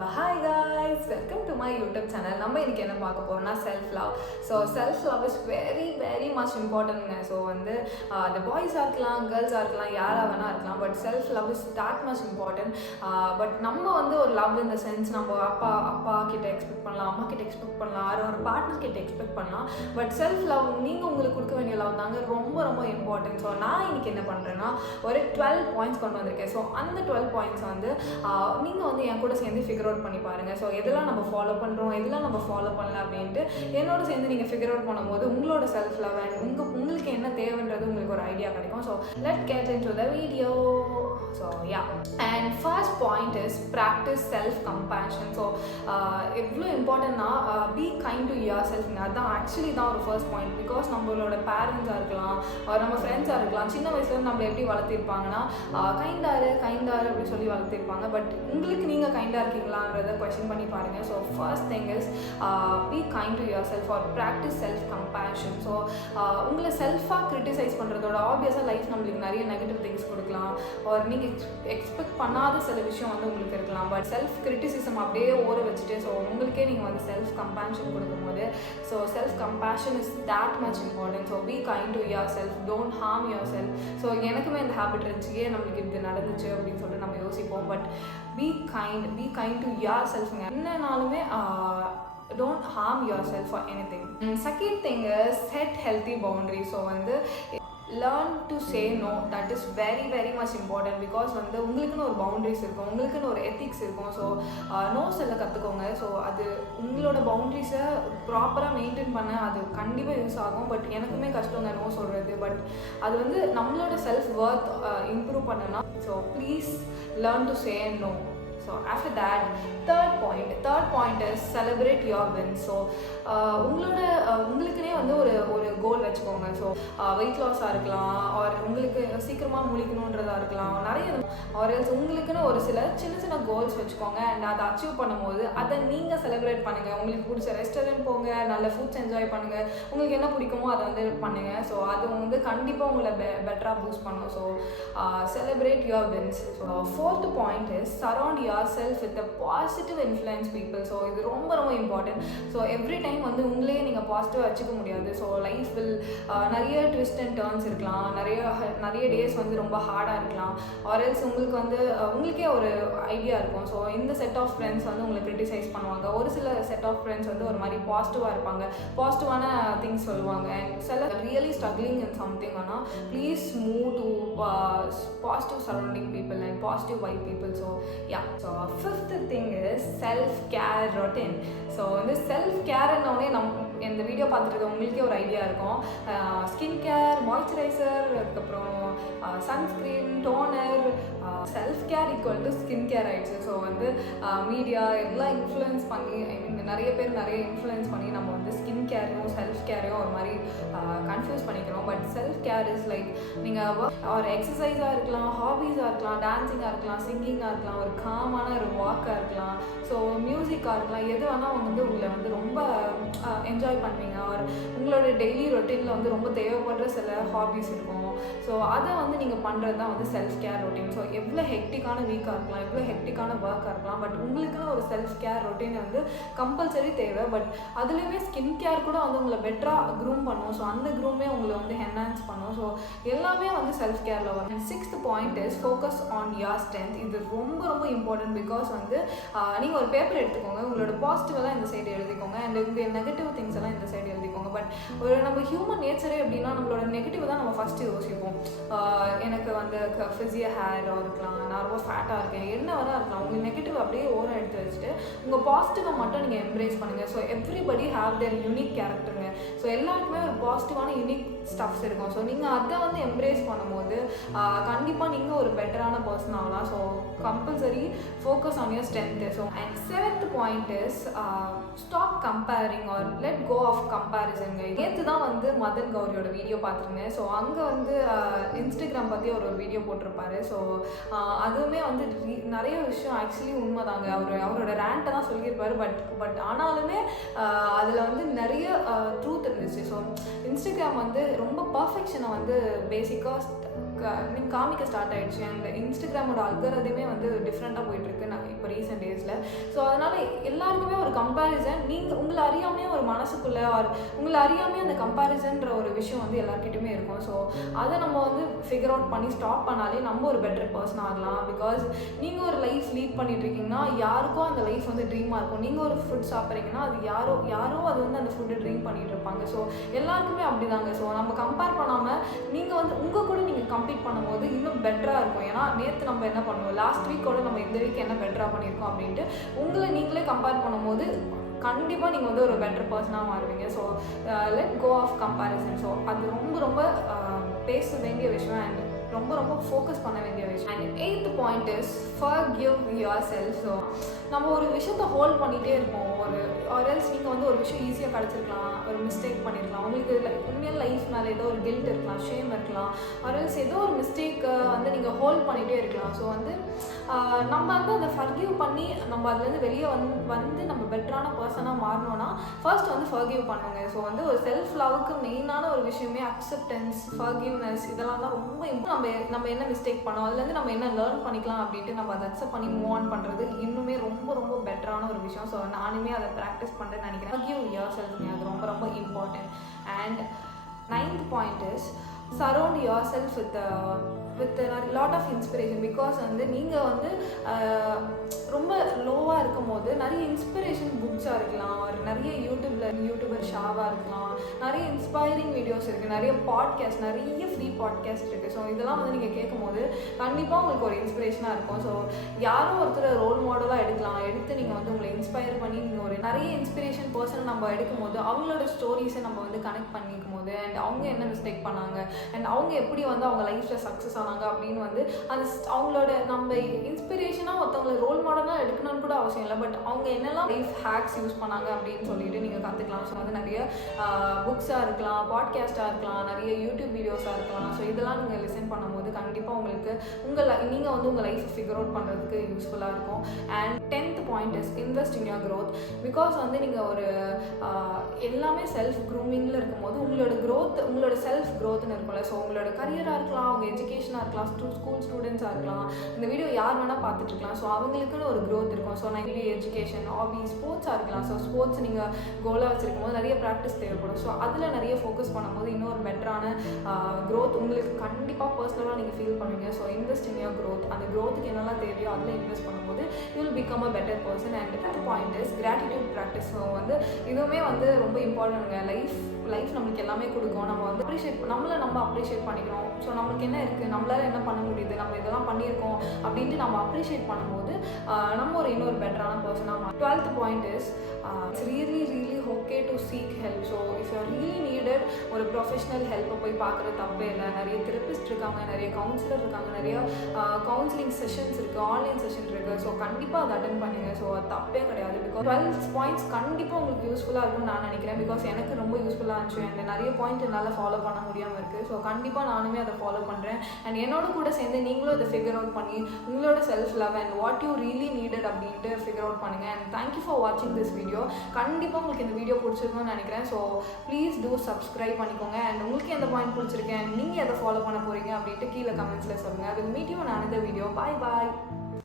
Hi guys, welcome to my YouTube channel. நம்ம இன்னைக்கு என்ன பார்க்க போறோம்னா self love. So self love is very much இம்பார்ட்டன்ட்ங்க. ஸோ வந்து அந்த பாய்ஸாக இருக்கலாம், கேர்ள்ஸாக இருக்கலாம், யாராக வேணா இருக்கலாம், but self love is that much important. But நம்ம வந்து ஒரு லவ் இந்த சென்ஸ் நம்ம அப்பா கிட்ட எக்ஸ்பெக்ட் பண்ணலாம், அம்மா கிட்ட எக்ஸ்பெக்ட் பண்ணலாம், ஒரு பார்ட்னர் கிட்ட எக்ஸ்பெக்ட் பண்ணலாம். பட் செல்ஃப் லவ் நீங்கள் உங்களுக்கு கொடுக்க வேண்டிய லவ் தாங்க ரொம்ப இம்பார்ட்டன்ட். ஸோ நான் இன்னைக்கு என்ன பண்ணுறேன்னா ஒரு 12 பாயிண்ட்ஸ் கொண்டு வந்திருக்கேன். ஸோ அந்த 12 பாயிண்ட்ஸ் வந்து நீங்கள் வந்து என் கூட சேர்ந்து ஃபிகர் அவுட் பண்ணி பாருங்கள். ஸோ எதெல்லாம் நம்ம ஃபாலோ பண்ணுறோம், எதெல்லாம் நம்ம ஃபாலோ பண்ணல அப்படின்ட்டு என்னோட சேர்ந்து நீங்கள் ஃபிகர் அவுட் பண்ணும்போது உங்களோட செல்ஃப் லவ் அண்ட் உங்களுக்கு என்ன தேவைன்றது உங்களுக்கு ஒரு ஐடியா கிடைக்கும். So let get into the video. So yeah, and first point is practice self compassion. So எவ்வளோ இம்பார்ட்டன்ட்னா பி கைண்ட் டு யுவர் செல்ஃப்ங்க. அதுதான் ஆக்சுவலி தான் ஒரு ஃபர்ஸ்ட் பாயிண்ட். பிகாஸ் நம்மளோட பேரண்ட்ஸாக இருக்கலாம், நம்ம ஃப்ரெண்ட்ஸாக இருக்கலாம், சின்ன வயசுலேருந்து நம்மளை எப்படி வளர்த்திருப்பாங்கன்னா கைண்டாரு அப்படி சொல்லி வளர்த்திருப்பாங்க. பட் உங்களுக்கு நீங்கள் கைண்டாக இருக்கீங்களான்றதை கொஸ்டின் பண்ணி பாருங்கள். So first thing is be kind to yourself or practice self compassion. So உங்களை செல்ஃபாக கிரிட்டிசைஸ் பண்ணுறதோட ஆப்வியஸாக லைஃப் நம்மளுக்கு நிறைய நெகட்டிவ் திங்ஸ் கொடுக்கலாம், ஒரு நீங்கள் எக்ஸ்பெக்ட் பண்ணாத சில விஷயம் வந்து உங்களுக்கு இருக்கலாம். பட் செல்ஃப் கிரிட்டிசிசம் அப்படியே ஓர வச்சுட்டு ஸோ உங்களுக்கே நீங்கள் வந்து செல்ஃப் கம்பேஷன் கொடுக்கும்போது so self compassion is that much important. So B kind to your self, don't harm your self. So எனக்குமே இந்த ஹேபிட் இருந்துச்சு, ஏன் நம்மளுக்கு இது நடந்துச்சு அப்படின்னு சொல்லிட்டு நம்ம யோசிப்போம். But be kind to your செல்ஃப்ங்க. என்னன்னாலுமே don't harm yourself for anything. Second thing is set healthy boundaries. So வந்து learn to say no. that is very much important. because வந்து உங்களுக்குன்னு ஒரு பவுண்ட்ரிஸ் இருக்கும், உங்களுக்குன்னு ஒரு எத்திக்ஸ் இருக்கும். ஸோ நோ சொல்ல கற்றுக்கோங்க. ஸோ அது உங்களோட பவுண்ட்ரிஸை ப்ராப்பராக மெயின்டைன் பண்ண அது கண்டிப்பாக யூஸ் ஆகும். பட் எனக்குமே கஷ்டங்க நோ சொல்கிறது. பட் அது வந்து நம்மளோட செல்ஃப் ஒர்த் இம்ப்ரூவ் பண்ணனா. So please learn to say no. So after that third point is celebrate your wins. So உங்களுக்குனே வந்து ஒரு கோல் வச்சுக்கோங்க. ஸோ வெயிட் லாஸாக இருக்கலாம், ஆர் உங்களுக்கு சீக்கிரமாக முழிக்கணுன்றதா இருக்கலாம், நிறைய ஆர் எல்ஸ் உங்களுக்குன்னு ஒரு சில சின்ன கோல்ஸ் வச்சுக்கோங்க. அண்ட் அதை அச்சீவ் பண்ணும்போது அதை நீங்கள் செலிப்ரேட் பண்ணுங்கள். உங்களுக்கு பிடிச்ச ரெஸ்டாரண்ட் போங்க, நல்ல ஃபுட்ஸ் என்ஜாய் பண்ணுங்கள், உங்களுக்கு என்ன பிடிக்குமோ அதை வந்து பண்ணுங்கள். ஸோ அது வந்து கண்டிப்பாக உங்களை பெட்டராக பூஸ்ட் பண்ணும். So celebrate your wins. So fourth point is surround yourself with positive influence people. So இது ரொம்ப இம்பார்ட்டன்ட். ஸோ எவ்ரி டைம் வந்து உங்களையே நீங்கள் பாசிட்டிவாக வச்சுக்க முடியாது. ஸோ லைஃப் வில் நிறைய ட்விஸ்ட் அண்ட் டர்ன்ஸ் இருக்கலாம், நிறைய டேஸ் வந்து ரொம்ப ஹார்டாக இருக்கலாம், ஆர் எல்ஸ் உங்களுக்கு வந்து உங்களுக்கே ஒரு ஐடியா இருக்கும். ஸோ இந்த செட் ஆஃப் ஃப்ரெண்ட்ஸ் வந்து உங்களை கிரிட்டிசைஸ் பண்ணுவாங்க, ஒரு சில செட் ஆஃப் ஃப்ரெண்ட்ஸ் வந்து ஒரு மாதிரி பாசிட்டிவாக இருப்பாங்க, பாசிட்டிவான திங்ஸ் சொல்லுவாங்க. அண்ட் சில ரியலி ஸ்ட்ரகிளிங் இன் சம்திங் ஆனால் please move to positive surrounding people and positive vibe people. So yeah, so fifth thing is self care routine. So வந்து செல்ஃப் கேர்னோடனே இந்த வீடியோ பார்த்துட்டு உங்களுக்கே ஒரு ஐடியா இருக்கும். ஸ்கின் கேர், மாய்ஸ்சரைசர், அதுக்கப்புறம் sunscreen, toner, self care equal to skin care ஆகிடுச்சு. So வந்து மீடியா எல்லாம் இன்ஃப்ளூயன்ஸ் பண்ணி, ஐ மீன் நிறைய பேர் நிறைய இன்ஃப்ளூயன்ஸ் பண்ணி நம்ம வந்து ஸ்கின் கேரையும் செல்ஃப் கேரையும் ஒரு மாதிரி கன்ஃபியூஸ் பண்ணிக்கிறோம். But self care is like நீங்கள் ஒரு எக்ஸசைஸாக இருக்கலாம், ஹாபீஸாக இருக்கலாம், டான்ஸிங்காக இருக்கலாம், சிங்கிங்காக இருக்கலாம், ஒரு காமான ஒரு வாக்காக இருக்கலாம், ஸோ மியூசிக்காக இருக்கலாம், எது வேணால் வந்து உங்களை வந்து ரொம்ப என்ஜாய் பண்ணுவீங்க. ஒரு உங்களோட டெய்லி ரொட்டீனில் வந்து ரொம்ப தேவைப்படுற சில ஹாபீஸ் இருக்கும். ஸோ அதை வந்து நீங்கள் பண்ணுறது தான் வந்து செல்ஃப் கேர் ரொட்டீன். ஸோ எவ்வளோ ஹெக்டிக்கான வீக்காக இருக்கலாம், எவ்வளோ ஹெக்டிக்கான ஒர்க்காக இருக்கலாம், பட் உங்களுக்குன்னு ஒரு செல்ஃப் கேர் ரொட்டீன் வந்து கம்பல்சரி தேவை. பட் அதுலேயுமே ஸ்கின் கேர் கூட வந்து உங்களை பெட்டராக க்ரூம் பண்ணும். ஸோ அந்த க்ரூமே உங்களை வந்து என்ஹான்ஸ் பண்ணும். ஸோ எல்லாமே வந்து செல்ஃப் கேரில் வரும். Sixth point is focus on your strength. இது ரொம்ப இம்பார்ட்டன்ட். பிகாஸ் வந்து நீங்கள் ஒரு பேப்பர் எடுத்துக்கோங்க, உங்களோட பாசிட்டிவெல்லாம் இந்த சைடு எழுதிக்கோங்க, அண்ட் உங்கள் நெகட்டிவ் திங்ஸ் எல்லாம் இந்த சைடு எழுதிக்கோங்க. பட் ஒரு நம்ம ஹியூமன் நேச்சரே எப்படின்னா நம்மளோட நெகட்டிவ் தான் நம்ம ஃபஸ்ட்டு யோசிப்போம். எனக்கு வந்து ஃபிஸியாக ஹேராக இருக்கலாம், நான் ரொம்ப ஃபேட்டாக இருக்கேன், என்ன வேணா இருக்கலாம். உங்கள் நெகட்டிவ் அப்படியே ஓரம் எடுத்து வச்சுட்டு உங்கள் பாசிட்டிவை மட்டும் நீங்கள் எம்ப்ரேஸ் பண்ணுங்கள். So everybody have their unique கேரக்டருங்க. ஸோ எல்லாருக்குமே ஒரு பாசிட்டிவான யூனிக் ஸ்டஃப்ஸ் இருக்கும். ஸோ நீங்கள் அதை வந்து எம்ப்ரேஸ் பண்ணும்போது கண்டிப்பாக நீங்கள் ஒரு பெட்டரான பர்சன் ஆகலாம். So compulsory focus on your strength. So and seventh point is stop comparing or let go of comparison. நேற்று தான் வந்து மதன் கௌரியோட வீடியோ பார்த்துருந்தேன். ஸோ அங்கே வந்து இன்ஸ்டாகிராம் பற்றி ஒரு வீடியோ போட்டிருப்பாரு. ஸோ அதுவுமே வந்து நிறைய விஷயம் ஆக்சுவலி உண்மைதாங்க. அவரோட ரேண்ட்டை தான் சொல்லியிருப்பாரு. பட் ஆனாலுமே அதில் வந்து நிறைய ட்ரூத் இருந்துச்சு. ஸோ இன்ஸ்டாகிராம் வந்து ரொம்ப பர்ஃபெக்ஷனை வந்து பேசிக்காக காமிக்க ஸ்டார்ட் ஆகிடுச்சு. அண்ட் இன்ஸ்டாகிராமோட அல்கரிதமே வந்து டிஃப்ரெண்ட்டாக போயிட்டுருக்கு. நான் இப்போ ரீசெண்ட் டேஸில். ஸோ அதனால் எல்லாருக்குமே ஒரு கம்பேரிசன் நீங்கள் உங்களை அறியாமையே ஒரு மனசுக்குள்ளே உங்களை அறியாமையே அந்த கம்பேரிசன்ற ஒரு விஷயம் வந்து எல்லாருக்கிட்டையுமே இருக்கும். ஸோ அதை நம்ம வந்து ஃபிகர் அவுட் பண்ணி ஸ்டாப் பண்ணாலே நம்ம ஒரு பெட்டர் பர்சன் ஆகலாம். பிகாஸ் நீங்கள் ஒரு லைஃப் லீட் பண்ணிட்டு இருக்கீங்கன்னா யாருக்கோ அந்த லைஃப் வந்து ட்ரீமாக இருக்கும். நீங்கள் ஒரு ஃபுட் சாப்பிட்றீங்கன்னா அது யாரோ அது வந்து அந்த ஃபுட்டு ட்ரீம் பண்ணிட்டு இருப்பாங்க. ஸோ எல்லாருக்குமே அப்படிதாங்க. ஸோ நம்ம கம்பேர் பண்ணாமல் நீங்கள் வந்து உங்கள் கூட நீங்கள் கம்ப்ளீட் பண்ணும்போது இன்னும் பெட்டராக இருக்கும். ஏன்னா நேற்று நம்ம என்ன பண்ணுவோம், லாஸ்ட் வீக்கோட நம்ம இந்த வீக் என்ன பெட்டராக பண்ணியிருக்கோம் அப்படின்ட்டு உங்களை நீங்களே கம்பேர் பண்ணும்போது கண்டிப்பாக நீங்கள் வந்து ஒரு பெட்டர் பர்சனாக மாறுவீங்க. So let go of comparison. So அது ரொம்ப ரொம்ப பேச வேண்டிய விஷயம் அண்ட் ரொம்ப ரொம்ப ஃபோக்கஸ் பண்ண வேண்டிய விஷயம். And 8th point is forgive yourself. So நம்ம ஒரு விஷயத்தை ஹோல்ட் பண்ணிகிட்டே இருப்போம். ஆர்எல்ஸ் நீங்கள் வந்து ஒரு விஷயம் ஈஸியாக கிடச்சிருக்கலாம், ஒரு மிஸ்டேக் பண்ணியிருக்கலாம், உங்களுக்கு உண்மையான லைஃப் மேலே ஏதோ ஒரு கில்ட் இருக்கலாம், ஷேம் இருக்கலாம், ஆர்எல்ஸ் ஏதோ ஒரு மிஸ்டேக்கை வந்து நீங்கள் ஹோல்ட் பண்ணிகிட்டே இருக்கலாம். ஸோ வந்து நம்ம வந்து அதை ஃபர்கிவ் பண்ணி நம்ம அதுலேருந்து வெளியே வந்து நம்ம பெட்டரான பர்சனாக மாறணும்னா ஃபர்ஸ்ட் வந்து ஃபர்கிவ் பண்ணுங்க. ஸோ வந்து ஒரு செல்ஃப் லவ்வுக்கு மெயினான ஒரு விஷயமே அக்செப்டன்ஸ், ஃபர்கிவ்னஸ், இதெல்லாம் தான் ரொம்ப நம்ம என்ன மிஸ்டேக் பண்ணோம் அதுலேருந்து நம்ம என்ன லேர்ன் பண்ணிக்கலாம் அப்படின்ட்டு நம்ம அதை அக்செப்ட் பண்ணி மூவ் ஆன் பண்ணுறது இன்னுமே ரொம்ப ரொம்ப பெட்டரான ஒரு விஷயம். ஸோ நானுமே அதை ப்ராக்டிஸ் பண்ணுறேன்னு நினைக்கிறேன். ஃபர்கிவ் yourself, அது ரொம்ப ரொம்ப important. And 9th point is surround yourself with a lot of inspiration. Because வந்து நீங்கள் வந்து ரொம்ப லோவாக இருக்கும் போது நிறைய இன்ஸ்பிரேஷன் புக்ஸாக இருக்கலாம், ஒரு நிறைய யூடியூபர் ஷாவாக இருக்கலாம், நிறைய இன்ஸ்பைரிங் வீடியோஸ் இருக்குது, நிறைய பாட்காஸ்ட், நிறைய ஃப்ரீ பாட்காஸ்ட் இருக்குது. ஸோ இதெல்லாம் வந்து நீங்கள் கேட்கும் போது கண்டிப்பாக உங்களுக்கு ஒரு இன்ஸ்பிரேஷனாக இருக்கும். ஸோ யாரும் ஒருத்தர் ரோல் மாடலாக எடுத்து நீங்கள் வந்து உங்களை இன்ஸ்பயர் பண்ணி நீங்கள் ஒரு நிறைய இன்ஸ்பிரேஷன் பர்சன் நம்ம எடுக்கும் போது அவங்களோட ஸ்டோரிஸை நம்ம வந்து கனெக்ட் பண்ணிக்கும் போது அண்ட் அவங்க என்ன மிஸ்டேக் பண்ணாங்க அண்ட் அவங்க எப்படி வந்து அவங்க லைஃப்பில் சக்ஸஸ் ஆனாங்க அப்படின்னு வந்து அந்த அவங்களோட நம்ம இன்ஸ்பிரேஷனாக ஒருத்தவங்களை ரோல் மாடலாக எடுக்கணும்னு கூட அவசியம் இல்லை. பட் அவங்க என்னெல்லாம் லைஃப் ஹேக்ஸ் யூஸ் பண்ணாங்க அப்படின்னு சொல்லிட்டு நீங்கள் கற்றுக்கலாம். ஸோ வந்து நிறைய புக்ஸாக இருக்கலாம், பாட்காஸ்ட்டாக இருக்கலாம், நிறைய யூடியூப் வீடியோஸாக இருக்கலாம். ஸோ இதெல்லாம் நீங்கள் லிசன் பண்ணும்போது கண்டிப்பாக உங்களுக்கு நீங்கள் வந்து உங்கள் லைஃப்பை ஃபிகர் அவுட் பண்ணுறதுக்கு யூஸ்ஃபுல்லாக இருக்கும். And 10th point is invest in your growth. Because வந்து நீங்கள் ஒரு எல்லாமே செல்ஃப் க்ரூமிங்கில் இருக்கும்போது உங்களோட செல்ஃப் க்ரோத்னு இருக்கும்ல. ஸோ உங்களோட கரியராக இருக்கலாம், உங்கள் எஜுகேஷனாக இருக்கலாம், ஸ்கூல் ஸ்டூடெண்ட்ஸாக இருக்கலாம், இந்த வீடியோ யார் வேணால் பார்த்துட்டு இருக்கலாம். ஸோ அவங்களுக்குன்னு ஒரு க்ரோத் இருக்கும். ஸோ நிறைய எஜுகேஷன், ஹாபி, ஸ்போர்ட்ஸாக இருக்கலாம். ஸோ ஸ்போர்ட்ஸ் நீங்கள் கோலாக வச்சுருக்கும் போது நிறைய ப்ராக்டிஸ் தேவைப்படும். ஸோ அதில் நிறைய ஃபோக்கஸ் பண்ணும்போது இன்னொரு பெட்டரான க்ரோத் உங்களுக்கு கண்டிப்பாக பர்சனலாக நீங்கள் ஃபீல் பண்ணுவீங்க. So invest in your growth. அந்த க்ரோத்துக்கு என்னெல்லாம் தேவையோ அதில் இன்வெஸ்ட் பண்ணும்போது you will become a better person. And third point is gratitude practice. So வந்து இதுவுமே வந்து ரொம்ப இம்பார்ட்டன்ட்ங்க. லைஃப் நம்மளுக்கு எல்லாமே கொடுக்கும். நம்ம வந்து நம்ம அப்ரிஷியேட் பண்ணிக்கணும். ஸோ நம்மளுக்கு என்ன இருக்குது, நம்மளால் என்ன பண்ண முடியுது, நம்ம இதெல்லாம் பண்ணியிருக்கோம் அப்படின்ட்டு நம்ம அப்ரிஷியேட் பண்ணும்போது நம்ம இன்னொரு பெட்டரான பர்சனாக. 12th point is it's really okay to seek help. So if you really needed ஒரு ப்ரொஃபஷனல் ஹெல்ப்பை போய் பார்க்குறது தப்பே இல்லை. நிறைய தெரபிஸ்ட் இருக்காங்க, நிறைய கவுன்சிலர் இருக்காங்க, நிறைய கவுன்சிலிங் செஷன்ஸ் இருக்குது, ஆன்லைன் செஷன் இருக்குது. ஸோ கண்டிப்பாக அதை அட்டன் பண்ணுங்க. ஸோ அது தப்பே கிடையாது. பிகாஸ் 12 பாயிண்ட்ஸ் கண்டிப்பாக உங்களுக்கு யூஸ்ஃபுல்லாக இருக்கும்னு நான் நினைக்கிறேன். பிகாஸ் எனக்கு ரொம்ப யூஸ்ஃபுல்லாக இருந்துச்சு அண்ட் நிறைய பாயிண்ட் என்னால் ஃபாலோ பண்ண முடியாமல் இருக்குது. ஸோ கண்டிப்பாக நானுமே அதை ஃபாலோ பண்ணுறேன். அண்ட் என்னோட கூட சேர்ந்து நீங்களும் அதை ஃபிகர் அவுட் பண்ணி உங்களோட self love and what you really needed அப்படின்ட்டு ஃபிகர் அவுட் பண்ணுங்கள். அண்ட் தேங்க்யூ ஃபார் வாட்சிங் திஸ் வீடியோ. கண்டிப்பாக உங்களுக்கு இந்த வீடியோ பிடிச்சிருக்கும்னு நினைக்கிறேன். ஸோ ப்ளீஸ் டூ சப்ஸ்கிரைப் பண்ணிக்கோங்க. அண்ட் உங்களுக்கு எந்த பாயிண்ட் பிடிச்சிருக்கேன், நீங்கள் எதை ஃபாலோ பண்ண போகிறீங்க அப்படின்ட்டு கீழே கமெண்ட்ஸில் சொல்லுங்கள். I will meet you in another video. Bye.